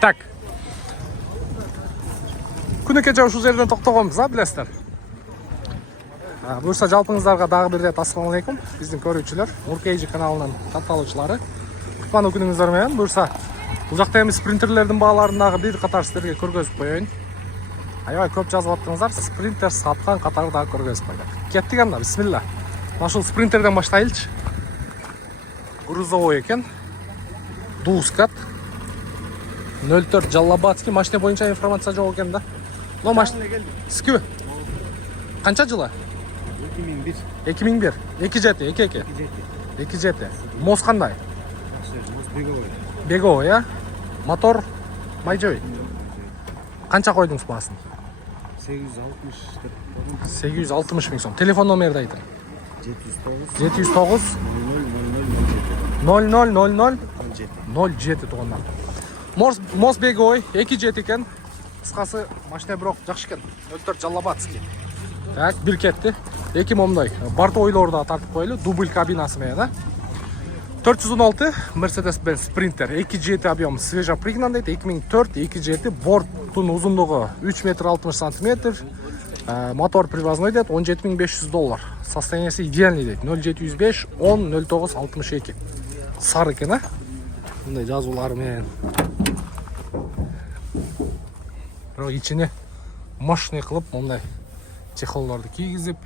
Так. Күні кече ушул жерден токтогонбуз, билесиздер. Буюрса жалпыңыздарга дагы бир рет ассалам алейкум. Биздин көрүүчүлөр, Нуркейжи каналынын катталуучулары. Кутмандуу күнүңүздөр менен. Буюрса бул жакта эми спринтерлердин бааларын дагы бир катар сиздерге көргөзүп коеюн. Аябай көп жазып аттыңыздар, спринтер саткан катары дагы көргөзүп койдук. Кеттик анда, бисмилла. Ушул спринтерден баштайлычы. Грузовой экен. Дускат 04 Жаллабадский, машина боюнча информация жок экен да. Но машина скү. Канча жылы? 2001. 2001. 2 жети, 2 жети. Моз кандай? Беговой, я? Мотор майжой. Канча койдуңуз баасын? 860 деп. 860 миң сом. Телефон номерди айтың. 709 0000 07 07 тугандар. Моз беговой 2 жети экен. Кыскасы машина бирок жакшы экен. 04 Жаллабадский. Так, бир кетти. Эки момдой бортойлорду да тартып коелу, дубль кабинасы менен да. 416 Mercedes-Benz Sprinter 2.7 объем свежопригнан дейт. 2004 2.7 борттун узундугу 3 метр 60 сантиметр. Мотор привозной дейт. $17.500. Состояниясы идеальный дейт. 0705 10 09 62. Сары экен, а? Мындай жазуулары менен. Бирок ичине мощный кылып мындай чехолдорду кийгизип,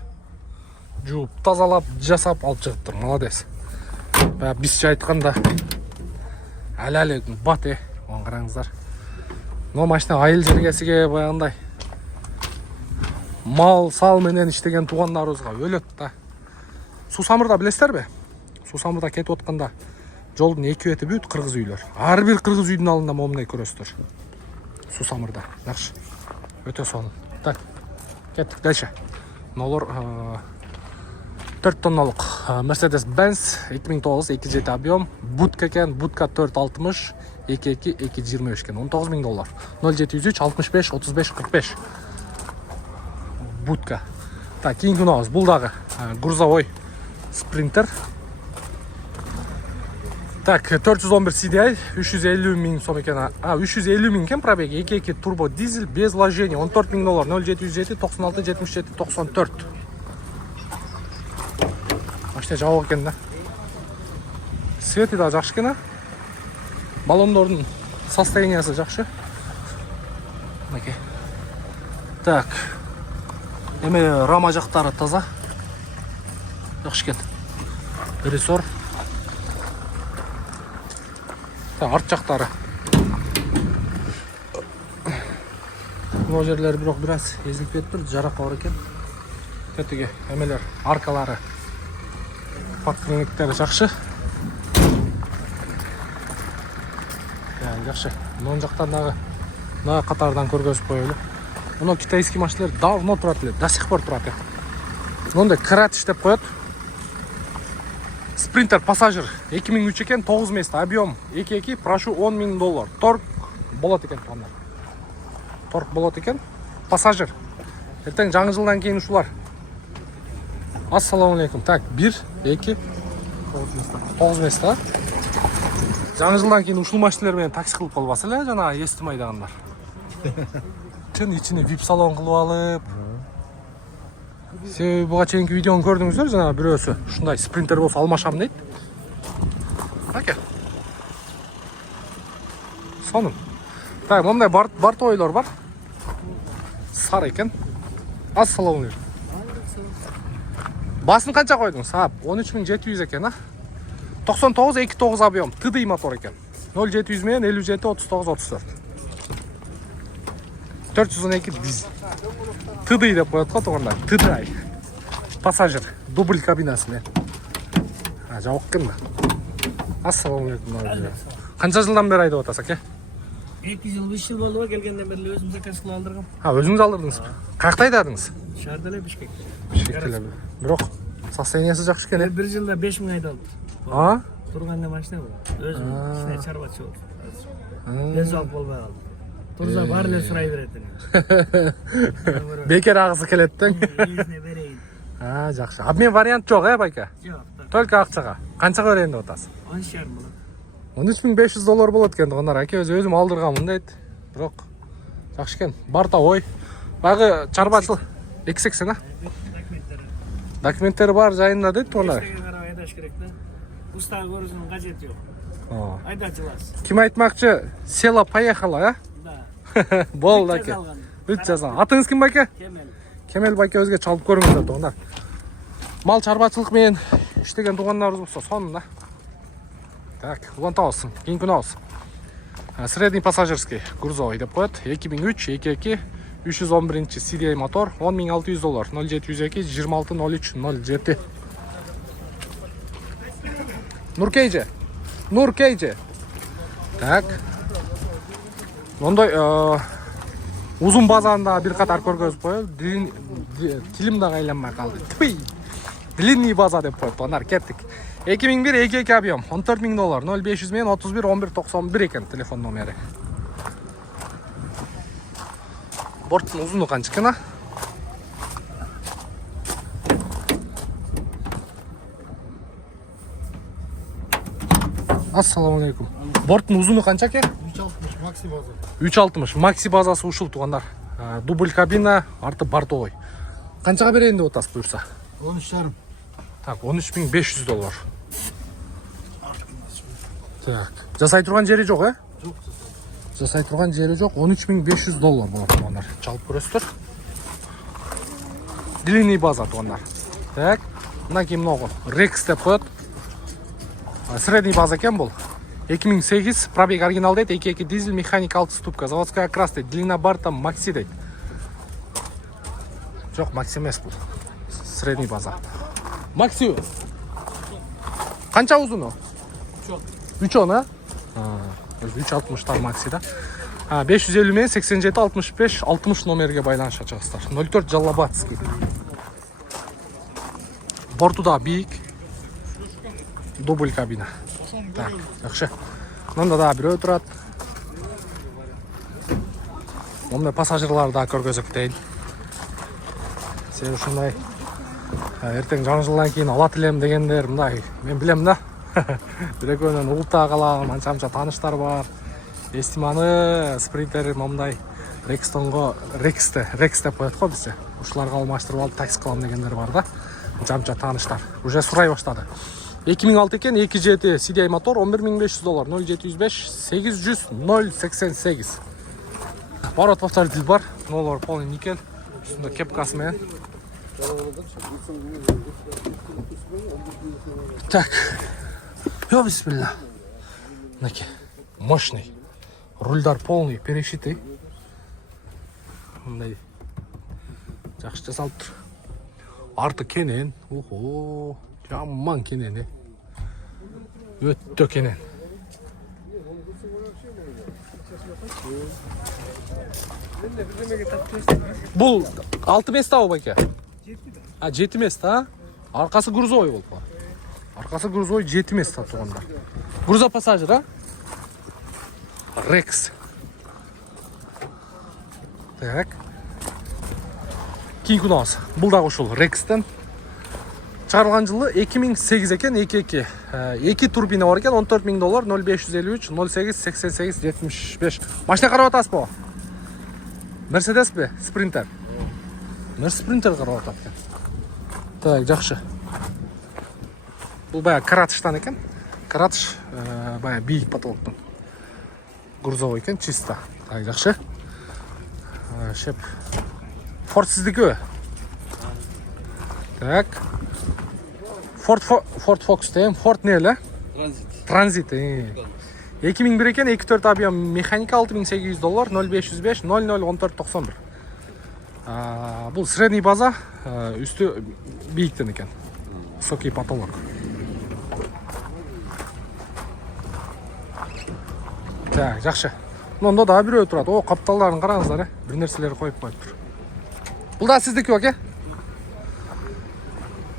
жууп, тазалап, жасап алып чыгыптыр. Молодец. Бизче айтканда аляле бат оң караңыздар. Но машина айыл жергесиге баягындай мал сал менен иштеген туугандарыбызга өлөт да. Сусамырда билесиздерби? Сусамырда кетип атканда жолдун эки бети бүт кыргыз үйлөр. Ар бир кыргыз үйдүн алдында момундай көрөсүздөр. Сусамырда. Жакшы. Өтө сонун. Так. Кеттик дальше. Нолор 4 тонналык Mercedes-Benz 2009 2.7 объем. Будка экен, будка 460 22 2.25 экен. $19.000. 0703 65 35 45. Будка. Так, кийинки унабыз. Бул дагы грузовой спринтер. Так, 411 CDI 350 миң сом экен. 350 миң экен пробеги. 2.2 турбо дизель без вложения. $14.000. 0707 96 77 94. Машина жабык экен да. Свети да жакшы экен, а? Баллондордун состояниясы жакшы. Мынакей. Так. Эми рама жактары таза. Жакшы экен. Рессор. Так, арт жактары. Бул жерлер бирок бир аз эзилип кетиптир, жарак бар экен. Кеттиги эмелер, аркалары. Паткенниктери жакшы. Жакшы. Мон жактан дагы катардан көргөзүп коелу. Мына китайский машиналар давно турат эле, до сих пор турат. Мондай крат иштеп коет. Спринтер пассажир 2003 экен, 9 место, объем 2.2, прошу $10.000. Торг болот экен тугандар. Торг болот экен. Пассажир. Эртең жаңы жылдан кийин ушулар. Ассаламу алейкум. Так, 1, 2, 9 место. Жаңы жылдан кийин ушул машиналар менен такси кылып калбаса эле, жана эстим айдагандар. Чын ичине VIP салон кылып алып. Сен буга чейинки видеону көрдүңүздөр, жана бирөөсү ушундай спринтер болсо алмашам дейт. Аке. Сонун. Так, мындай бортойлор бар. Сары экен. Ассаламу алейкум. Басын канча койдуңуз? 13700 экен, а? 99 29 объем, TDI мотор экен. 0700 менен 57 39 34. 412 дизель. TDI деп коет го тугандар. TDI. Пассажир, дубль кабинасы менен. Жабык экен да. Ассаламу алейкум. Канча жылдан бери айдап атасыз, аке? 2 жыл 5 жыл болду келгенден бери өзүм заказ кылып алдыргам. Өзүңүз алдырдыңызбы? Каякта айдадыңыз? Шаарда эле Бишкекте. Бишкекте. Бирок состояниясы жакшы экен. Бир жылда 5000 айдалды. Турганда машина бул. Өзүм кичине чарбачы болду. Өз алып болбой калды. Турса бар эле сурай берет эле. Бекер агысы келет тең. Өзүнө берейин. Жакшы. Обмен вариант жок, байка? Жок. Только акчага. Канчага берейин деп атасыз? 10 шар болот. $13.500 болот экен туугандар. Аке өзүм алдырганмын дейт. Бирок жакшы экен. Барта ой. Багы чарбачыл 280 а? Документтери бар жайында дейт туугандар. Карап айдаш керек да. Уста көрүүнүн кажети жок. Айдап жыласыз. Ким айтмакчы? Села поехала, а? Да. Болду аке. Бүт жазалган. Атыңыз ким байке? Кемел. Кемел байке өзгө чалып көрүңүздөр туугандар. Мал чарбачылык менен иштеген туугандарыбыз болсо сонун да. Так, улантабыз. Кийинки күнү алабыз. Средний пассажирский грузовый деп коет. 2003 22 311 CDI мотор, $10.600, 0702 260307. Нуркейже. Нуркейже. Так. Мондай узун базанда бир катар көргөзүп коелу. Тилим да айланбай калды. Түй. Длинный база деп коет. Онар кеттик. 2001 22 объем, $14.000, 0500 менен 31 1191 экен телефон номери. Борттун узуну канча экен а? Ассаламу алейкум. Борттун узуну канча экен? 360 макси база. 360 макси базасы ушул туугандар. Дубль кабина, арты бортовой. Канчага берейин деп атасыз буюрса? 13,5. Так, $13.500. Так, жасай турган жери жок, э? Жок. Жасай турган жери жок, $13.500 болот туугандар. Чалып көрөсүздөр. Длинный база туугандар. Так, мына кийин могу Rex деп коет. Средний база экен бул. 2008 пробег оригинал дейт, 2.2 дизель, механик 6 ступка, заводская окрас дейт, длина борта макси дейт. Жок, макси эмес бул. Средний база. Макси. Канча узуну? 3 а? 360 макси да. 550 менен 87 65 60 номерге байланыш ачасыздар. 04 Жаллабатский. Борту да бийик. Дубль кабина. Так, жакшы. Мында да бирөө турат. Момундай пассажирларды да көргөзүп кетейин. Сен ушундай эртең жаңы жылдан кийин алат элем дегендер мындай мен билем да. Бир экөөнөн угуп да калам, анча-мынча тааныштар бар. Эстиманы спринтер момундай Rex деп коет го бизде. Ушуларга алмаштырып алып такси кылам дегендер бар да. Анча-мынча тааныштар. Уже сурай баштады. 2006 экен, 2.7 CDI мотор, $11.500, 0705 800 088. Поворот повторитель бар, нолор полный никель. Үстүндө кепкасы менен. Так. Йо, бисмилlah. Мынакей. Мощный. Рульдар полный, перешитый. Мындай. Жакшы жасалыптыр. Арты кенен. Охо. Жаман кенен. Өттө кенен. Бул 6 местабы байке? 7 места, а? Аркасы грузовой болуп. Аркасы грузовой 7 места туугандар. Груза пассажир, а? Rex. Так. Кийинки күнүбүз. Бул дагы ушул Rex'тен. Чыгарылган жылы 2008 экен, 2.2. 2 турбина бар экен, $14.000, 0553 08 88 75. Машина карап атасызбы? Mercedes бе? Sprinter. Sprinter карап атат экен. Так, жакшы. Бул бая каратыштан экен. Каратыш бая бийик потолоктон. Грузовой экен, чисто. Так, жакшы. Шеп. Ford сиздикиби? Так. Ford Focus дейм. Ford не эле? Транзит. 2001 экен, 2.4 объем механика, $6.800, 0505 001491. Бул средний база, үстү бийиктен экен. Высокий потолок. Так, жакшы. Мында да бирөө турат. О, капталдарын караңыздар, бир нерселер коюп коюптур. Бул да сиздики беке?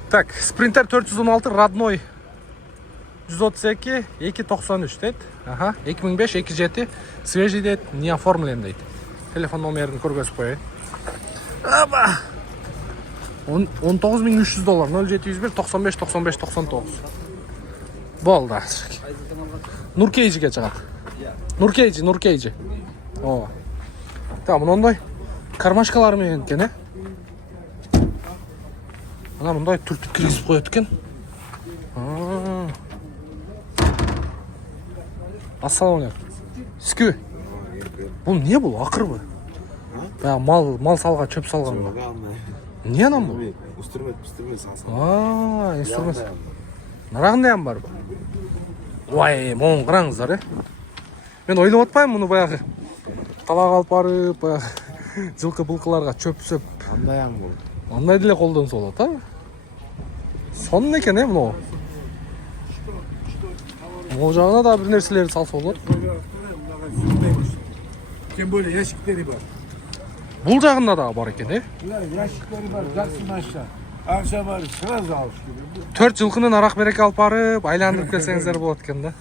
Так, Sprinter 416 родной 132 293 дейт. 2005 27 свежий дейт, не оформлен дейт. Телефон номерин көргөзүп коеюн. Аба. $19.300, 0701 95 95 99. Болды. Нуркейжиге чыгат. Нуркейжи. Ооба. Так, мындай кармашкалар менен экен, э? Мына мындай түртүп киргизип коет экен. Ассаламу алейкум. Сізге? Бұл не бұл? Ақыр бы? Мал салға, чөп салған ба? Не анам бұл? Инструмент салсын. Инструмент. Нарағындайым бар ба? Ой, мұның қыраңыздар, е? Мен ойлап отпайым мұны баяғы. Талаға алып барып, баяғы жылқы-бұлқыларға чөп-сөп. Андайам бұл. Андай деле қолдан солат, а? Сонын екен, е, мұны? Ол жағына да бір нәрселерді салса olur. Тем более ящиктері бар. Бұл жағында да бар екен, е? Ящиктері бар, жақсын аşağı. Ақша бар, сразу алып. 4 жылқының арақ береке алып барып, айландырып келсеңіздер болады екен да.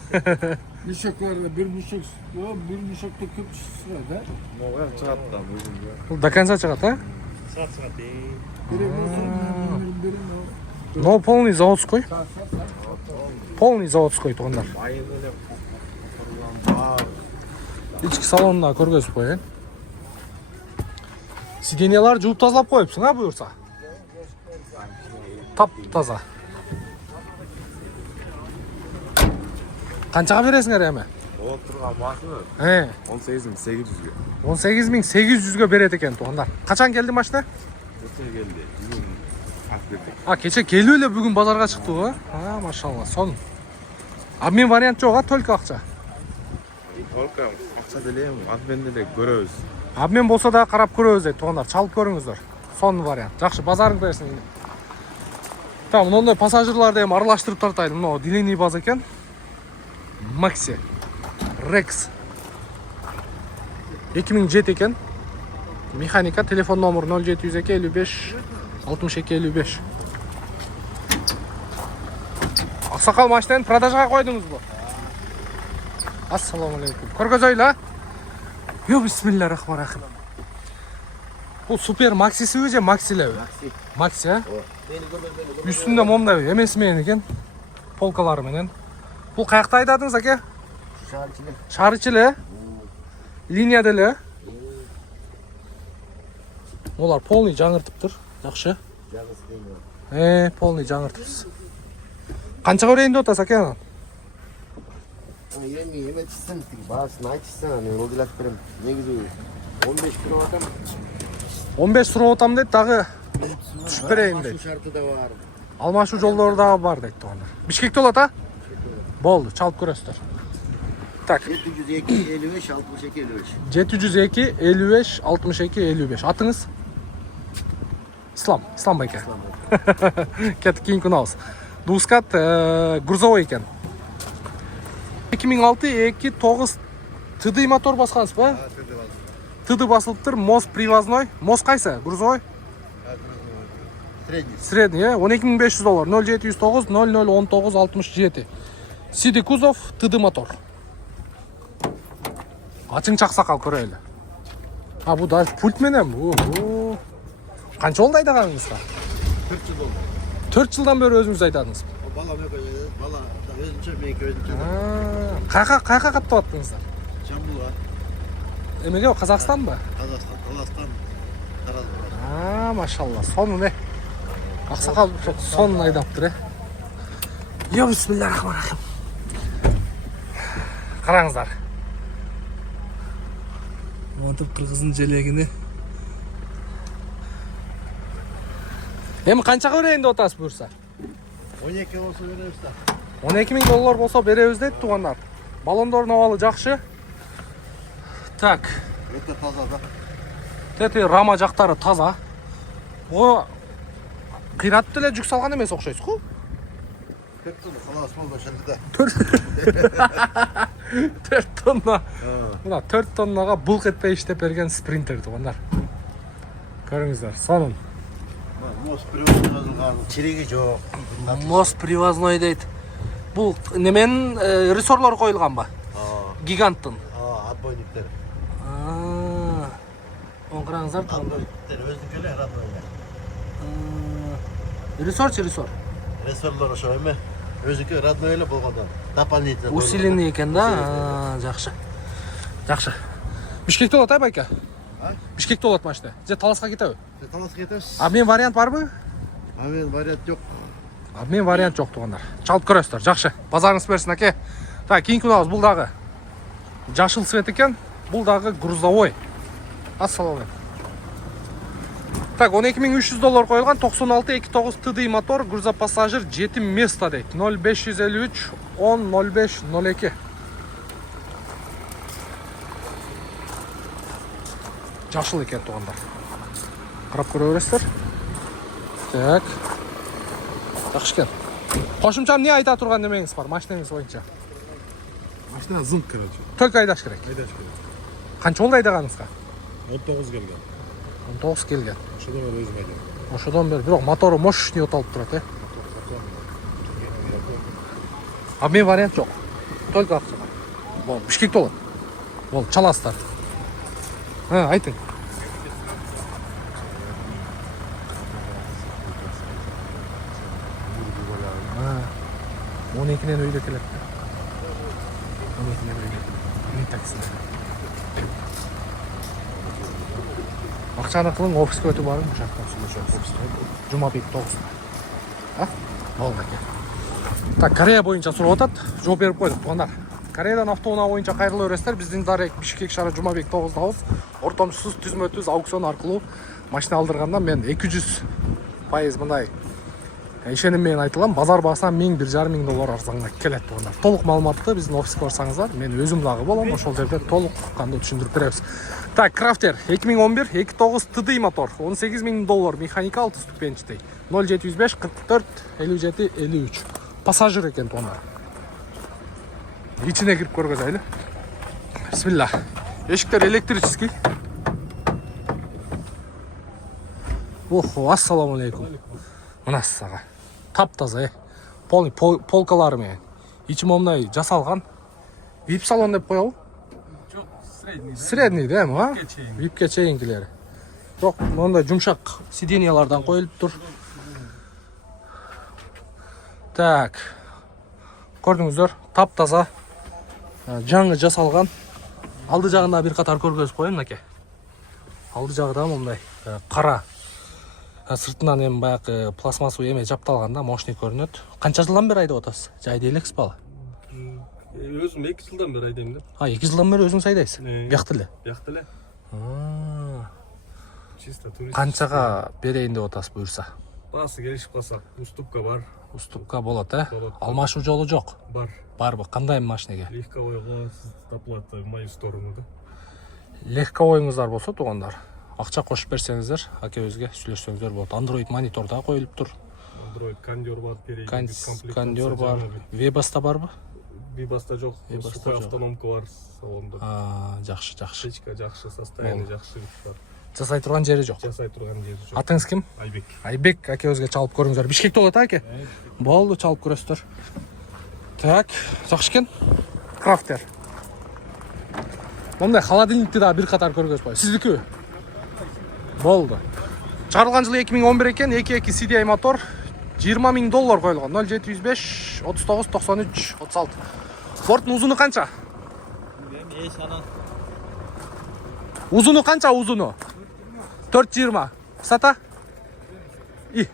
Мешеклерде бір мешекте көп шығады, да? Оған шығады да, өзінде. Бұл до конца шығады, а? Но полный заводской. Полный заводской туғандар. Ички салонына көргөзүп қойын. Сиденьялар жууп тазалап қойыпсың, а, бұйырса? Тап таза. Қаншаға бересіңер эми? Ол тұрған машина 18.800-ге. 18.800-ге береді екен туғандар. Қашан келді машина? Кеше келді. Бүгін ақ бердік. Кеше келу эле бүгүн базарга чыкты го. Машалла, сон. Обмен вариант жок, только акча. Только ақша делем, обмен деле көрөбүз. Обмен болса да карап көрөбүз дейт туғандар. Чалып көрүңүздөр. Сон вариант. Жакшы, базарың берсин. Там, мындай пассажирларды эми аралаштырып тартайлы. Мына длинный баз экен. Макси. Рекс. 2007 экен. Механика, телефон номер 0702 55 62 55. Аксакал машинаны продажага койдуңузбу? Ассаламу алейкум. Көргөзөйлү, а? Бисмиллахиррахманиррахим. Бул супер максисиби же максилеби? Макси, а? Үстүндө момдай эмеси менен экен. Полкалары менен. Бул каякта айдадыңыз, аке? Шарычылы. Линия деле. Олар полный жаңыртыптыр. Жакшы. Полный жаңыртыпсыз. Канчага берейин деп атасыз, аке? Эме чисен, баасын айтышсаң, мен ол деле берем. Негизи 15 сурап атам. 15 сурап атам дейт, дагы түшүп берейин дейт. Шарты да бар. Алмашуу жолдору дагы бар дейт тугандар. Бишкекте болот, а? Болду, чалып көрөсүздөр. Так. 702 55 62 55. 702 55 62 55. Атыңыз? Ислам байке. Кеттик, кийин күнөбүз. Дускат грузовой экен. 2006 2.9 ТД мотор баскансыз ба? ТД басылыптыр, мост привозной. Мост кайсы? Грузовой? Средний, $12.500. 0709 0019 67. Сиди кузов, ТД мотор. Ачың чаксакал көрөйлү. Бу да пульт менен. Канча болду айдаганыңызга? 4 жыл болду. 4 жылдан бери өзүңүз айдадыңыз. Бала өзүнчө мен өзүнчө. Кайка каттап аттыңыздар? Жамбылга. Эмеге, Казакстанбы? Казакстан. Тараз. Машалла. Сонун, Аксакал сонун айдаптыр, Бисмиллахиррахманиррахим. Караңыздар. Монтип кыргыздын желегини. Эми канчага берейин деп атасыз буюрса? 12 болсо беребиз да. $12.000 болсо беребиз дейт тугандар. Балондордун абалы жакшы. Так. Өтө таза да. Тети рама жактары таза. Бу кыйратып деле жүк салган эмес окшойсуз го? 4 тонна халас болду ошондо да. 4 тонна. Мына 4 тоннага булк этпей иштеп берген спринтер тугандар. Көрүңүздөр, сонун. Мост привозной жазылган, чириги жок. Мост привозной дейт. Бул неменин рессорлор коюлганбы? Гиганттын. Отбойниктер. Он караңыздар. Отбойниктер өзүнүкү эле родной. Рессор. Рессорлор ошо эме. Өзікі родной эле болгондон. Дополнительно. Усиленный екен да. Жақсы. Жақсы. Бишкекте болот байке? Бишкекте болот машина. Же Таласка кетеби? Таласқа кетебиз. Обмен вариант барбы? Мен вариант жок. Обмен вариант жок тугандар. Чалып көрөсүздөр. Жакшы. Базарыңыз берсин аке. Так, кийинки унабыз бул дагы жашыл цвет экен. Бул дагы грузовой. Ассалам алейкум. Так, 12300 доллар коюлган 96 29 TDI мотор, грузопассажир 7 место дейт. 0553 10 05 02. Жашыл екен тугандар. Карап көрө бересиздер. Так. Жакшы экен. Кошумча эмне айта турган немеңиз бар машинаңыз боюнча? Машина зыңк, короче. Только айдаш керек. Айдаш керек. Канча болду айдаганыңызга? 19 келген. 19 келген. Ошодон бери өзүм айдайм. Ошодон бери бирок мотору мощный оталып турат, Обмен вариант жок. Только акча бар. Бол, Бишкекте болот. Бол, чаласыздар. Айтың. Он экинен өйдө келет. 12-нен өйдө. Үй таксиде. Акчаны кылың, офиске өтүп барың, ошактан сүйлөшөбүз. Жумабек 9. Болду аке. Так, Корея боюнча сурап атат. Жооп берип койдук тугандар. Кореядан автоунаа боюнча кайрыла бересиздер. Биздин дарек Бишкек шаары Жумабек 9-дабыз. Ортомсуз түзмө-түз аукцион аркылуу машина алдырганда мен 200% мындай ишеним менен айтылам. Базар баасынан 1000-1500 доллар арзанга келет тугандар. Толук маалыматты биздин офиске барсаңыздар, мен өзүм дагы болом. Ошол жерде толук кандуу түшүндүрүп беребиз. Так, Крафтер 2011 2.9 TDI мотор, 18000 доллар, механика 6 ступенчатый, 0705 44 57 53. Пассажир екен тугандар. Ичине кирип көргөзөлү. Бисмилла. Эшиктер электрический. Охо, ассаламу алейкум. Мына сага. Таптаза, полный полкалары менен. Ичи момундай жасалган. VIP салон деп коебу? Жок, средний. Средний да, VIP-ке чейинкилери. Жок, мондай жумшак сиденьялардан коюлуп тур. Так. Көрдүңүздөр, таптаза. Жаңы жасалган. Алды жагында бир катар көргөзүп коеюн аке. Алды жагы да момундай кара. Сыртынан эми баягы пластмассовый эме жапталганда мощный көрүнөт. Канча жылдан бери айдап атасыз? Же айдай элексиз бала? Өзүм 2 жылдан бери айдайм да. 2 жылдан бери өзүңүз айдайсыз? Биякта эле? Биякта эле. Чисто турист. Канчага берейин деп атасыз буюрса? Баасы келишип калсак, уступка бар. Уступка болот, Болот. Алмашуу жолу жок. Бар. Барбы? Кандай машинеге? Легковой сиз доплата в мою сторону да. Легковойуңуздар болсо тугандар, акча кошуп берсеңиздер, акебизге сүйлөшсөңүздөр болот. Android монитор да коюлуп тур. Android кондер бар, Кондер бар. Вебаста барбы? Вебаста жок. Сухой автономка бар салонда. Жакшы, жакшы. Печка жакшы, состояние жакшы бар. Жасай турган жери жок. Жасай турган жери жок. Атыңыз ким? Айбек. Айбек акебизге чалып көрүңүздөр. Бишкекте болот аке? Болду, чалып көрөсүздөр. Так, жакшы экен. Крафтер. Мондай холодильникти да бир катар көргөзүп коёюн. Сиздикиби? Болду. Чыгарылган жылы 2011 экен, 2.2 CDI мотор, 20000 доллар коюлган. 0705 39 93 36. Борттун узуну канча? Узуну канча узуну? 420. Высота? И.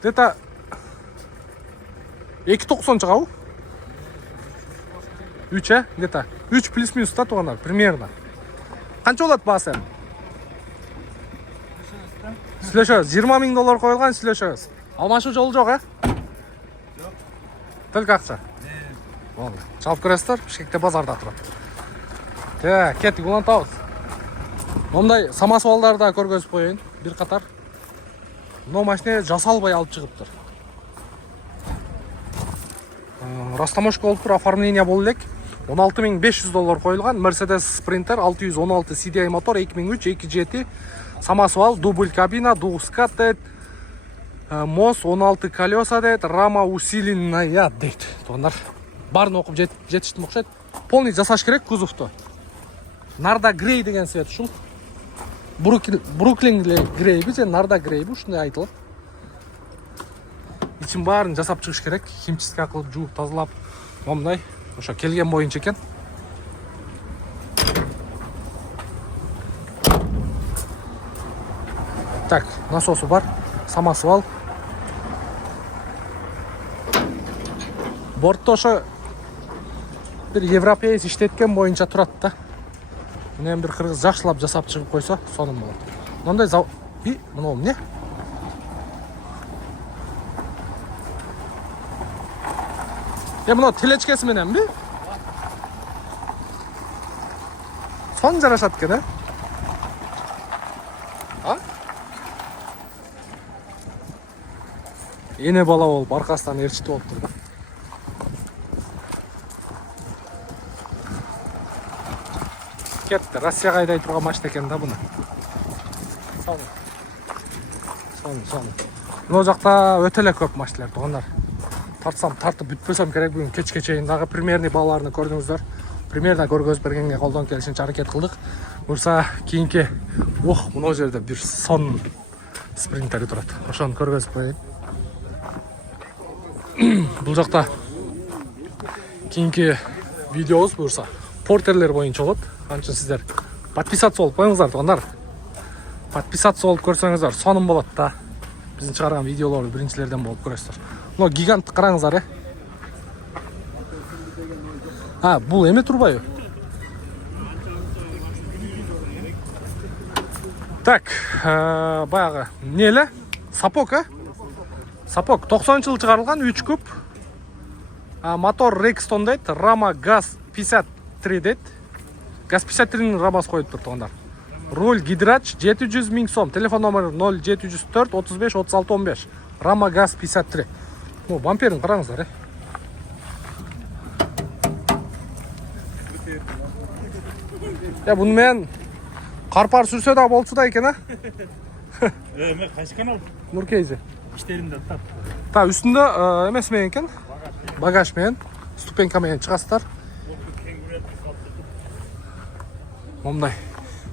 Где-то 2.90 чыгабы? 3, где-то 3 плюс-минус да тугандар, примерно. Канча болот баасы? Сүйлөшөбүз. 20000 доллар коюлган, сүйлөшөбүз. Алмашуу жолу жок, Жок. Только акча. Болду. Чалып көрөсүздөр, Бишкекте базарда турат. Так, кеттик, улантабыз. Мондай самосвалдарды да көргөзүп коеюн, бир катар. Но машина жасалбай алып чыгыптыр. Растаможка болуп тур, оформление болу элек. 16500 доллар коюлган, Mercedes Sprinter 616 CDI мотор, 2003 2.7, самосвал, дубль кабина, двухскат дейт, мост 16 колеса дейт, рама усиленная дейт. Тугандар баарын окуп жетиштим окшойт. Полный жасаш керек кузовту. Нарда Грей деген цвет ушул. Бруклин Грейби же Нарда Грейби ушундай айтылат. ичин баарын жасап чыгыш керек. Химчистка кылып, жууп, тазалап, момундай ошо келген боюнча экен. Так, насосу бар, самосвал. Бортто ошо бир европеец иштеткен боюнча турат да. Мына бир кыргыз жакшылап жасап чыгып койсо, сонун болот. Мындай и мына эмне? Мына телечкеси мененби? Сон жарашат экен, а? Эне бала болуп, аркасынан ээрчитип болуптур да. Кетти, Россияга айдай турган машина экен да буну. Сонун. Мына жакта өтө эле көп машиналар туугандар. Тартсам, тартып бүтпөсөм керек. Бүгүн кечке чейин дагы примерный балаларны көрдүңүздөр. Примерно көргөзүп бергенге колдон келишинче аракет кылдык. Бурса кийинки мына жерде бир сон спринтери турат. Ошону көргөзүп коеюн. Бул жакта кийинки видеобуз бурса портерлер боюнча болот. Анча сиздер подписаться болуп коюңуздар туугандар. Подписаться болуп көрсөңүздөр сонун болот да. Биздин чыгарган видеолорду биринчилерден болуп көрөсүздөр. Мына гигантты караңыздар, бул эме турбайбы? Так, баягы эмне эле? Сапог, Сапог 90-жылы чыгарылган 3 куб. Мотор Rexton дейт, рама газ 53 дейт. Газ 53-нин рамасы коюлуптур туугандар. Руль гидрач 700 000 сом. Телефон номери 0704 35 36 15. Рама газ 53. Ну, бамперин караңыздар, Буну менен карпар сүрсө да болчу да экен, Мен кайчыкан алдым. Нуркейже. Иштеримде тап. Та үстүндө эмес менен экен. Багаж менен, ступенька менен чыгасыздар. Момундай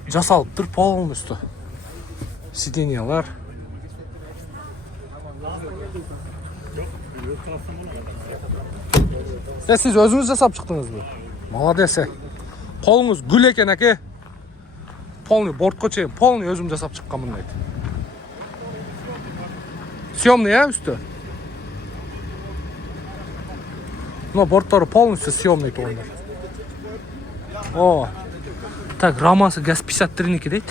жасалыптыр полностью. Сиденьялар. Сиз өзүңүз жасап чыктыңызбы? Молодец. Колуңуз гүл экен аке. Полный бортко чейин полный өзүм жасап чыкканмын дейт. Съемный, үстү? Но борттор полностью съемный туугандар. Так, рамасы газ 53-ники дейт.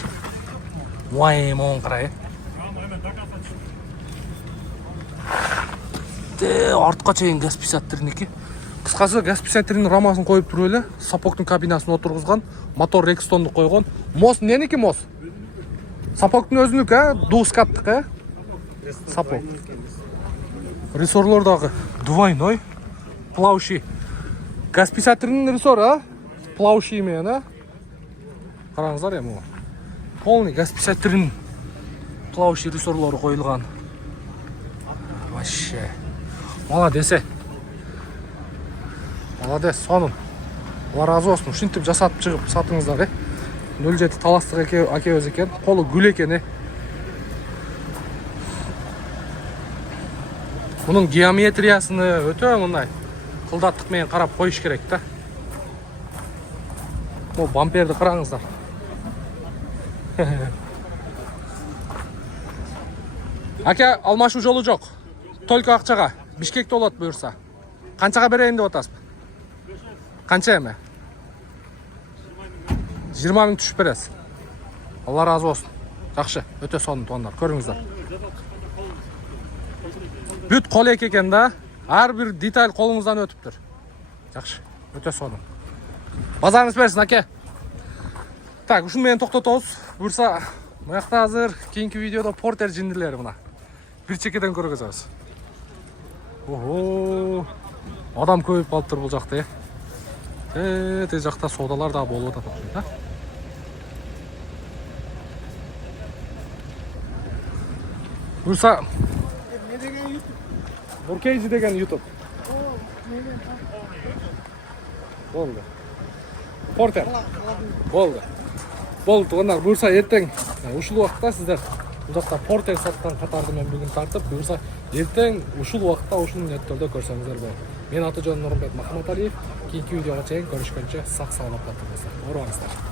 Вай, моң карай. Артка чейин газ 53-ники. Кыскасы газ 53-нин рамасын коюп туруп эле, сапогдун кабинасын отургузган, мотор Rextonду койгон. Мост эмненики мост? Сапогдун өзүнүкү, дускаттык, Сапог. Рессорлор дагы двойной, плавший. Газ 53-нин рессору, плавший менен, Караңыздар, могу. Полный газ 53-нин плавший рессорлору коюлган. Вообще. Молодец. Молодец, сонун. Алла разы болсун. Ушинтип жасатып чыгып сатыңыздар, 07 таластык акебиз экен. Колу гүл экен, Мунун геометриясыны өтө мындай кылдаттык менен карап коюш керек да. Бул бамперди караңыздар. Аке, алмашуу жолу жок. Только акчага. Бишкекте болот буюрса. Канчага берейин деп атасызбы? Канча эме? 20 000 түшүп бересиз. Алла разы болсун. Жакшы, өтө сонун туугандар. Көрүңүздөр. Бүт кол экен да. Ар бир деталь колуңуздан өтүптүр. Жакшы, өтө сонун. Базарыңыз берсин, аке. Так, ушуну менен токтотобуз. Буюрса, буякта азыр кийинки видеодо портер жиндилери мына. Бир чекеден көргөзөбүз. Ого! Адам көбөйүп калыптыр бул жакта, тез жакта соодалар да болуп атат, да? Буюрса, Ne деген YouTube? Нуркейжи деген YouTube. Болду. Портер. Болду. Болду, туугандар. Буюрса эртең ушул убакта сиздер бул жакта портер саткан катарды мен бүгүн тартып, буюрса Ертең ушул убакытта ушул нөттөрдө көрсөңүздөр болот. Мен Атажан Нурмбек Махматалиев. Кийинки видеого чейин көрүшкөнчө сак саламатта туруңуздар. Оорубаңыздар.